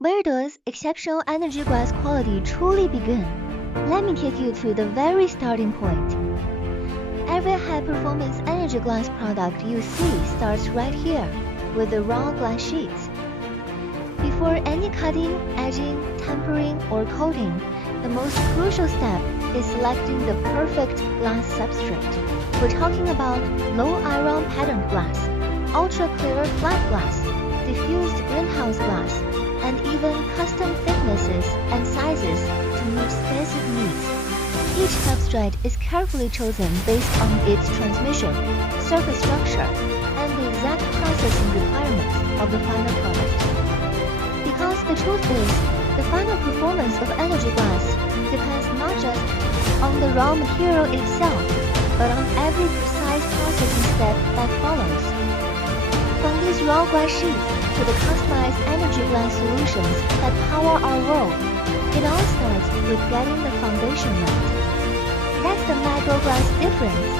Where does exceptional energy glass quality truly begin? Let me take you to the very starting point. Every high-performance energy glass product you see starts right here, with the raw glass sheets. Before any cutting, edging, tempering, or coating, the most crucial step is selecting the perfect glass substrate. We're talking about low iron patterned glass, ultra-clear flat glass, diffused greenhouse glass, and even custom thicknesses and sizes to meet specific needs. Each substrate is carefully chosen based on its transmission, surface structure, and the exact processing requirements of the final product. Because the truth is, the final performance of energy glass depends not just on the raw material itself, but on every precise processing step that follows. From these raw glass sheets to the customized energy glass solutions that power our world, it all starts with getting the foundation right. That's the MIGO glass difference.